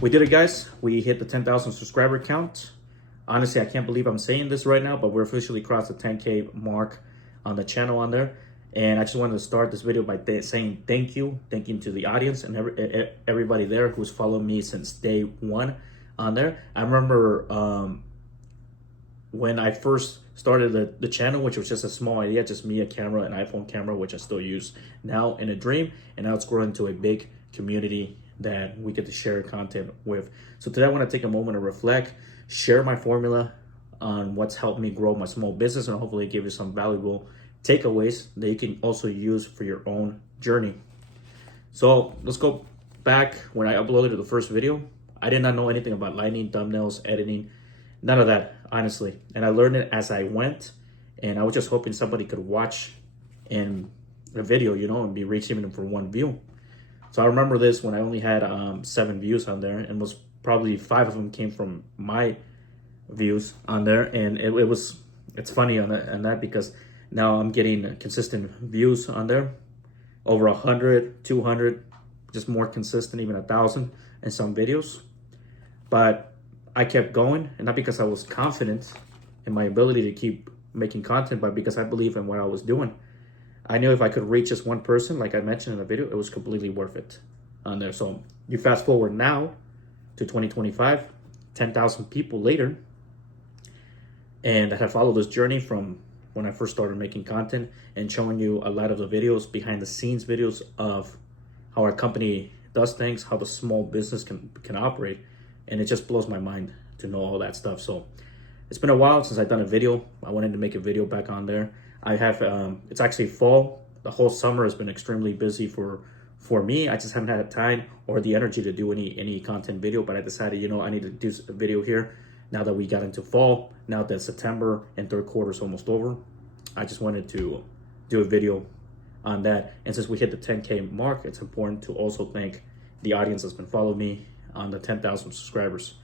We did it, guys. We hit the 10,000 subscriber count. Honestly, I can't believe I'm saying this right now, but we're officially crossed the 10K mark on the channel on there. And I just wanted to start this video by saying thank you to the audience and everybody there who's followed me since day one on there. I remember when I first started the channel, which was just a small idea, just me, a camera, an iPhone camera, which I still use now in a dream. And now it's grown into a big community that we get to share content with. So today I want to take a moment to reflect, share my formula on what's helped me grow my small business, and hopefully give you some valuable takeaways that you can also use for your own journey. So let's go back when I uploaded the first video. I did not know anything about lighting, thumbnails, editing, none of that, honestly. And I learned it as I went, and I was just hoping somebody could watch in a video, and be reached even for one view. So I remember this when I only had 7 views on there, and was probably 5 of them came from my views on there. And it's funny on that because now I'm getting consistent views on there, over 100, 200, just more consistent, even 1,000 in some videos. But I kept going, and not because I was confident in my ability to keep making content, but because I believe in what I was doing. I knew if I could reach just one person, like I mentioned in the video, it was completely worth it on there. So you fast forward now to 2025, 10,000 people later, and that have followed this journey from when I first started making content and showing you a lot of the videos, behind the scenes videos of how our company does things, how the small business can operate. And it just blows my mind to know all that stuff. So it's been a while since I've done a video. I wanted to make a video back on there. I have, it's actually fall. The whole summer has been extremely busy for me. I just haven't had the time or the energy to do any content video, but I decided, I need to do a video here now that we got into fall, now that September and third quarter is almost over. I just wanted to do a video on that. And since we hit the 10K mark, it's important to also thank the audience that's been following me on the 10,000 subscribers.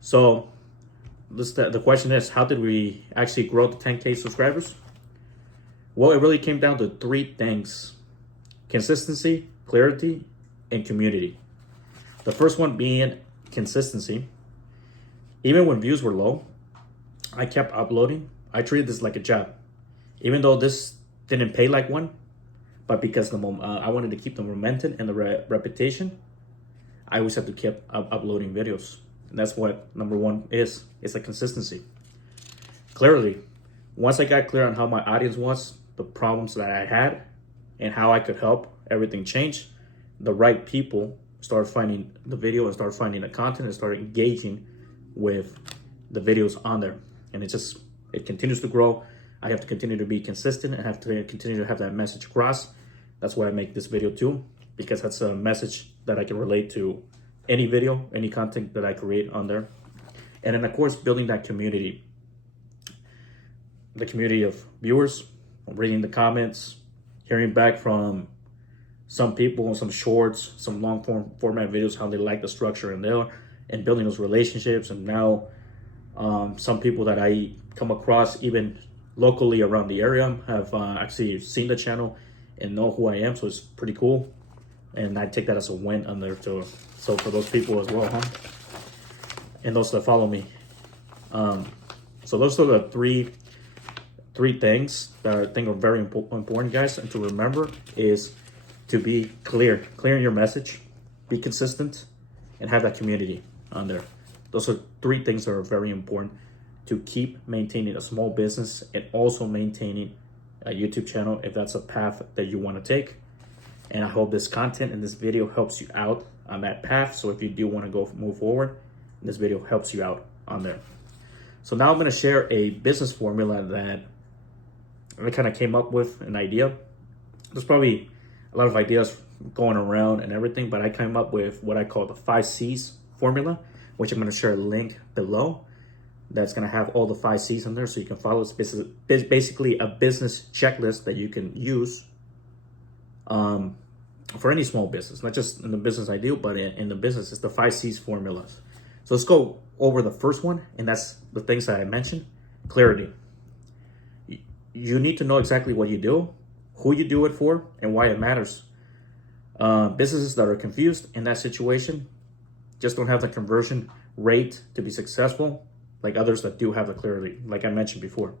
So the question is, how did we actually grow to 10K subscribers? Well, it really came down to 3 things: consistency, clarity, and community. The first one being consistency. Even when views were low, I kept uploading. I treated this like a job. Even though this didn't pay like one, but because I wanted to keep the momentum and the reputation, I always have to keep uploading videos. And that's what number 1 is. It's a consistency. Clarity. Once I got clear on how my audience was, the problems that I had, and how I could help, everything changed. The right people started finding the video and started finding the content and started engaging with the videos on there. And it continues to grow. I have to continue to be consistent and have to continue to have that message across. That's why I make this video too, because that's a message that I can relate to any video, any content that I create on there. And then of course, building that community, the community of viewers, reading the comments, hearing back from some people, some shorts, some long format videos, how they like the structure in there, and building those relationships. And now some people that I come across even locally around the area have actually seen the channel and know who I am. So it's pretty cool. And I take that as a win on there too. So for those people as well, and those that follow me. So those are the three things that I think are very important, guys. And to remember is to be clear in your message, be consistent, and have that community on there. Those are 3 things that are very important to keep maintaining a small business and also maintaining a YouTube channel if that's a path that you want to take. And I hope this content and this video helps you out on that path. So if you do want to move forward, this video helps you out on there. So now I'm going to share a business formula that I kind of came up with, an idea. There's probably a lot of ideas going around and everything, but I came up with what I call the 5 C's formula, which I'm going to share a link below. That's going to have all the 5 C's on there so you can follow. It's basically a business checklist that you can use for any small business, not just in the business I do, but in the business. It's the 5 C's formulas. So let's go over the first one, and that's the things that I mentioned. Clarity. You need to know exactly what you do, who you do it for, and why it matters. Businesses that are confused in that situation just don't have the conversion rate to be successful like others that do have the clarity. Like I mentioned before,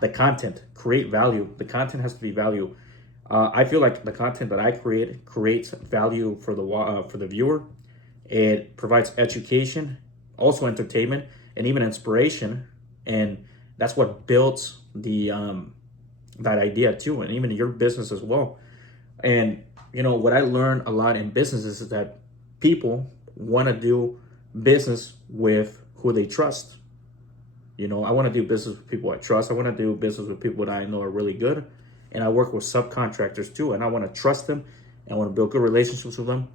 the content, create value. The content has to be value. I feel like the content that I create creates value for the viewer. It provides education, also entertainment, and even inspiration, and that's what builds the that idea too, and even your business as well. And you know what I learned a lot in business is that people want to do business with who they trust. You know, I want to do business with people I trust. I want to do business with people that I know are really good. And I work with subcontractors too. And I want to trust them. And I want to build good relationships with them.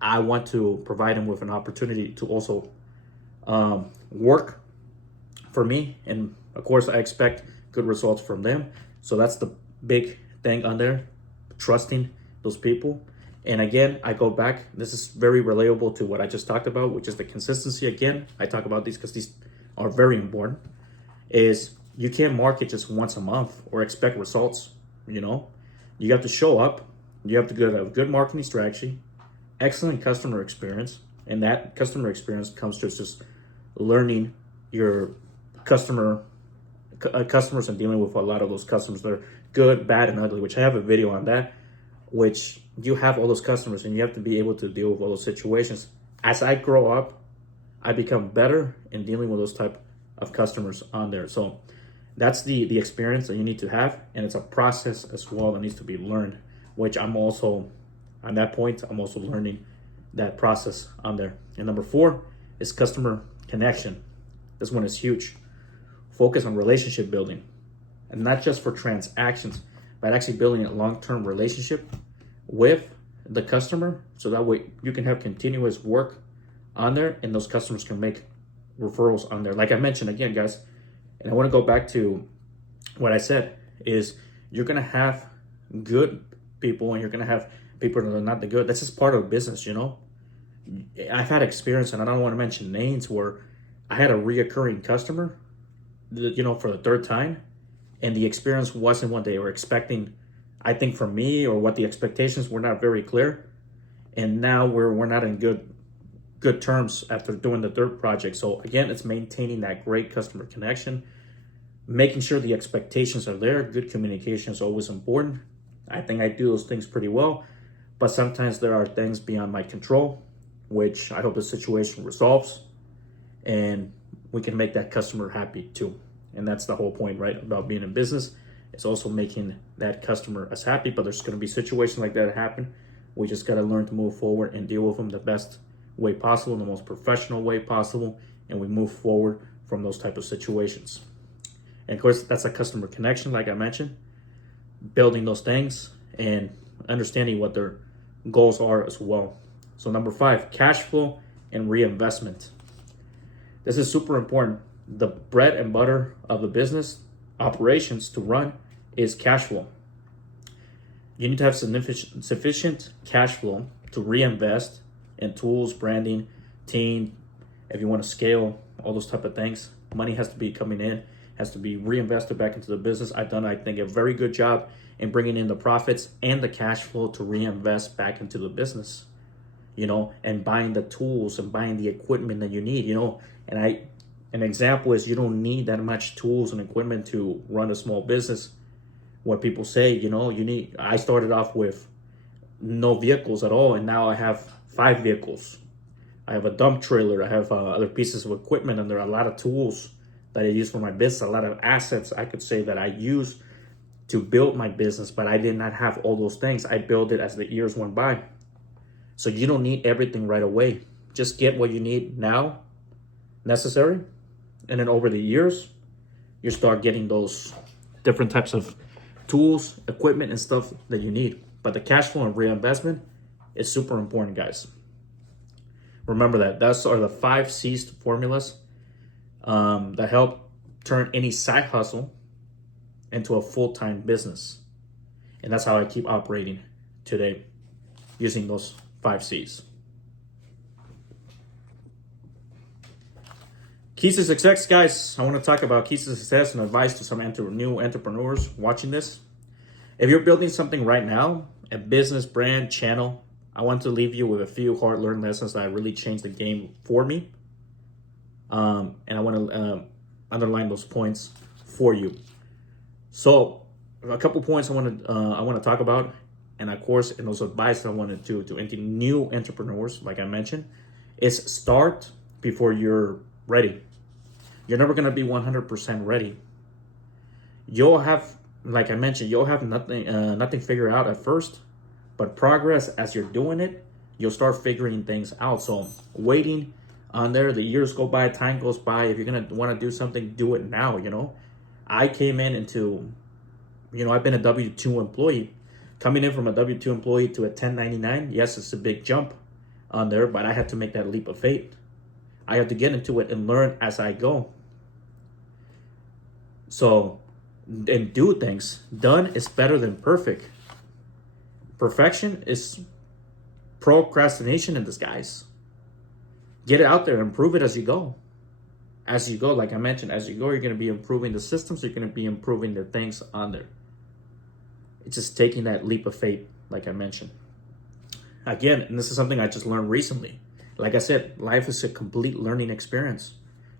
I want to provide them with an opportunity to also work for me. And of course, I expect good results from them. So that's the big thing on there, trusting those people. And again, I go back. This is very relatable to what I just talked about, which is the consistency. Again, I talk about these because these are very important. Is you can't market just once a month or expect results. You know, you have to show up. You have to have a good marketing strategy, excellent customer experience, and that customer experience comes to just learning your customers and dealing with a lot of those customers that are good, bad, and ugly. Which I have a video on that. Which you have all those customers and you have to be able to deal with all those situations. As I grow up, I become better in dealing with those type of customers on there. So that's the experience that you need to have. And it's a process as well that needs to be learned, which I'm also, on that point, I'm also learning that process on there. And number 4 is customer connection. This one is huge. Focus on relationship building, and not just for transactions, but actually building a long-term relationship with the customer. So that way you can have continuous work on there and those customers can make referrals on there. Like I mentioned again, guys, and I want to go back to what I said is you're going to have good people and you're going to have people that are not that good. That's just part of the business, you know. I've had experience, and I don't want to mention names, where I had a reoccurring customer, you know, for the 3rd time. And the experience wasn't what they were expecting, I think, from me, or what the expectations were not very clear. And now we're not in good terms after doing the 3rd project. So again, it's maintaining that great customer connection, making sure the expectations are there. Good communication is always important. I think I do those things pretty well, but sometimes there are things beyond my control, which I hope the situation resolves and we can make that customer happy too. And that's the whole point, right, about being in business. It's also making that customer as happy, but there's going to be situations like that happen. We just got to learn to move forward and deal with them the best way possible, the most professional way possible, and we move forward from those type of situations. And of course, that's a customer connection, like I mentioned, building those things and understanding what their goals are as well. So number 5, cash flow and reinvestment. This is super important. The bread and butter of the business operations to run is cash flow. You need to have sufficient cash flow to reinvest in tools, branding, team. If you want to scale, all those type of things, money has to be coming in, has to be reinvested back into the business. I've done, I think, a very good job in bringing in the profits and the cash flow to reinvest back into the business, you know, and buying the tools and buying the equipment that you need, you know. And an example is you don't need that much tools and equipment to run a small business. What people say, you know, I started off with no vehicles at all, and now I have 5 vehicles. I have a dump trailer. I have other pieces of equipment, and there are a lot of tools that I use for my business, a lot of assets I could say that I use to build my business, but I did not have all those things. I built it as the years went by. So you don't need everything right away. Just get what you need now, necessary, and then over the years, you start getting those different types of tools, equipment, and stuff that you need. But the cash flow and reinvestment is super important, guys. Remember that. Those are the 5 C's formulas that help turn any side hustle into a full-time business. And that's how I keep operating today, using those 5 C's. Keys to success, guys. I want to talk about keys to success and advice to some new entrepreneurs watching this. If you're building something right now, a business, brand, channel, I want to leave you with a few hard-learned lessons that really changed the game for me. And I want to underline those points for you. So a couple points I want to talk about, and of course, and those advice I wanted to any new entrepreneurs, like I mentioned, is start before you're ready. You're never going to be 100% ready. You'll have, like I mentioned, you'll have nothing figured out at first, but progress as you're doing it, you'll start figuring things out. So waiting on there, the years go by, time goes by. If you're going to want to do something, do it now, I came into, I've been a W-2 employee. Coming in from a W-2 employee to a 1099, yes, it's a big jump on there, but I had to make that leap of faith. I have to get into it and learn as I go. So, and do things. Done is better than perfect. Perfection is procrastination in disguise. Get it out there, improve it as you go. As you go, like I mentioned, as you go, you're going to be improving the systems, you're going to be improving the things on there. It's just taking that leap of faith, like I mentioned. Again, and this is something I just learned recently. Like I said, life is a complete learning experience.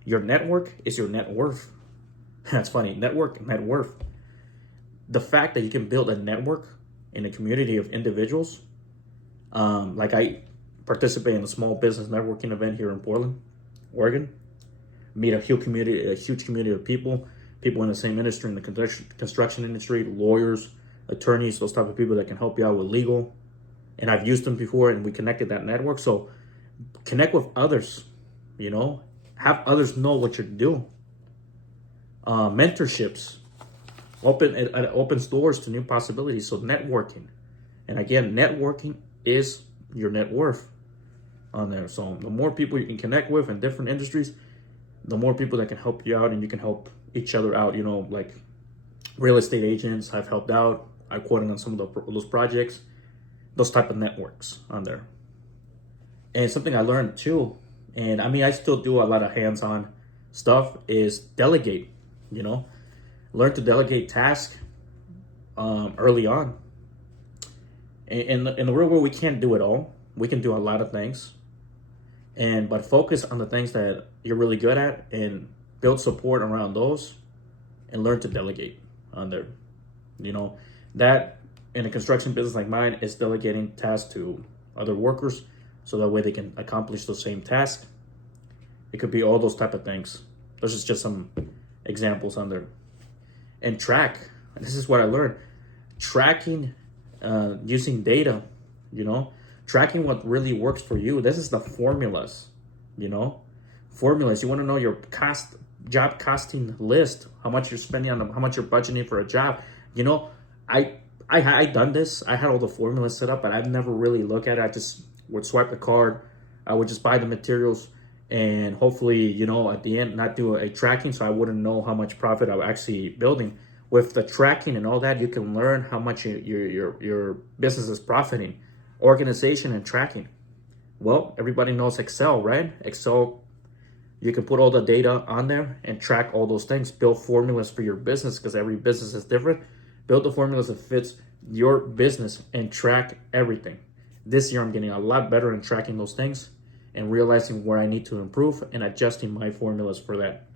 Your network is your net worth. That's funny. Network, net worth. The fact that you can build a network in a community of individuals, like I participate in a small business networking event here in Portland, Oregon. Meet a huge community of people in the same industry, in the construction industry, lawyers, attorneys, those type of people that can help you out with legal. And I've used them before, and we connected that network. So connect with others, have others know what you're doing. Mentorships opens doors to new possibilities. So networking, and again, networking is your net worth on there. So the more people you can connect with in different industries, the more people that can help you out, and you can help each other out. Like real estate agents I've helped out. I quoted on some of those projects, those type of networks on there. And something I learned too, and I still do a lot of hands-on stuff, is delegate. Learn to delegate tasks early on. In the real world, we can't do it all. We can do a lot of things, but focus on the things that you're really good at and build support around those, and learn to delegate on there. That in a construction business like mine is delegating tasks to other workers, so that way they can accomplish those same tasks. It could be all those type of things. Those is just some examples on there. And track. This is what I learned. Tracking, using data, tracking what really works for you. This is the formulas, Formulas. You want to know your job costing list, how much you're spending on them, how much you're budgeting for a job. I done this. I had all the formulas set up, but I've never really looked at it. I just would swipe the card. I would just buy the materials, and hopefully, at the end, not do a tracking, so I wouldn't know how much profit I'm actually building. With the tracking and all that, you can learn how much your business is profiting. Organization and tracking. Well, everybody knows Excel, right? Excel, you can put all the data on there and track all those things. Build formulas for your business, because every business is different. Build the formulas that fits your business and track everything. This year, I'm getting a lot better in tracking those things and realizing where I need to improve and adjusting my formulas for that.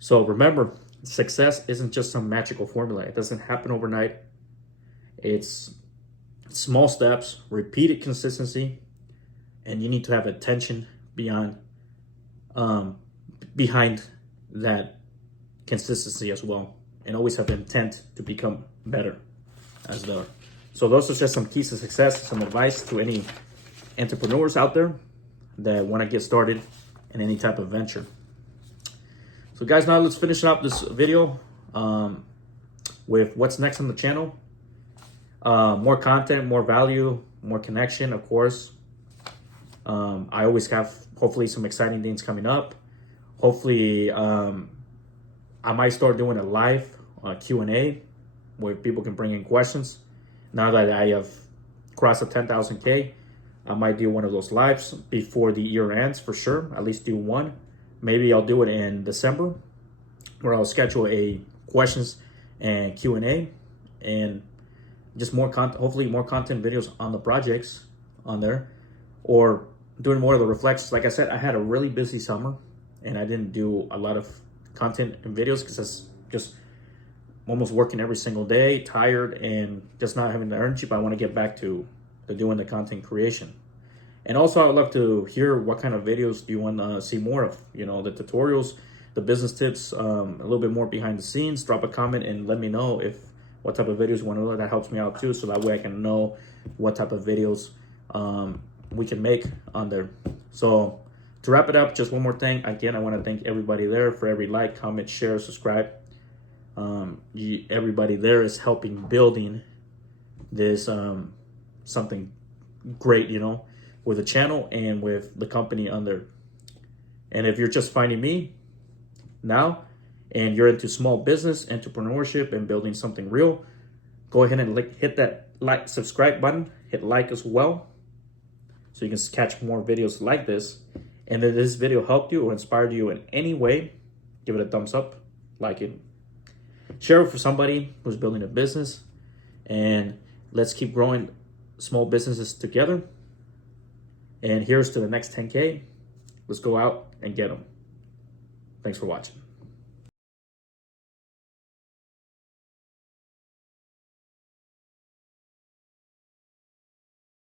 So remember, success isn't just some magical formula. It doesn't happen overnight. It's small steps, repeated consistency, and you need to have attention behind that consistency as well, and always have intent to become better as the. So those are just some keys to success, some advice to any entrepreneurs out there that want to get started in any type of venture. So guys, now let's finish up this video with what's next on the channel. More content, more value, more connection, of course. I always have, hopefully, some exciting things coming up. Hopefully, I might start doing a live Q&A where people can bring in questions. Now that I have crossed the 10,000K, I might do one of those lives before the year ends for sure. At least do one. Maybe I'll do it in December, where I'll schedule a questions and Q&A, and just more content, hopefully more content videos on the projects on there, or doing more of the reflections. Like I said, I had a really busy summer and I didn't do a lot of content and videos because that's just almost working every single day, tired, and just not having the energy. But I want to get back to doing the content creation. And also, I would love to hear what kind of videos do you want to see more of. You know, the tutorials, the business tips, a little bit more behind the scenes. Drop a comment and let me know what type of videos you want to know. That helps me out too, so that way I can know what type of videos we can make on there. So to wrap it up, just one more thing. Again, I want to thank everybody there for every like, comment, share, subscribe. Everybody there is helping building this something great, you know, with the channel and with the company under. And if you're just finding me now and you're into small business, entrepreneurship, and building something real, go ahead and hit that like, subscribe button, hit like as well, so you can catch more videos like this. And if this video helped you or inspired you in any way, give it a thumbs up, like it, share it for somebody who's building a business, and let's keep growing small businesses together. And here's to the next 10K. Let's go out and get them. Thanks for watching.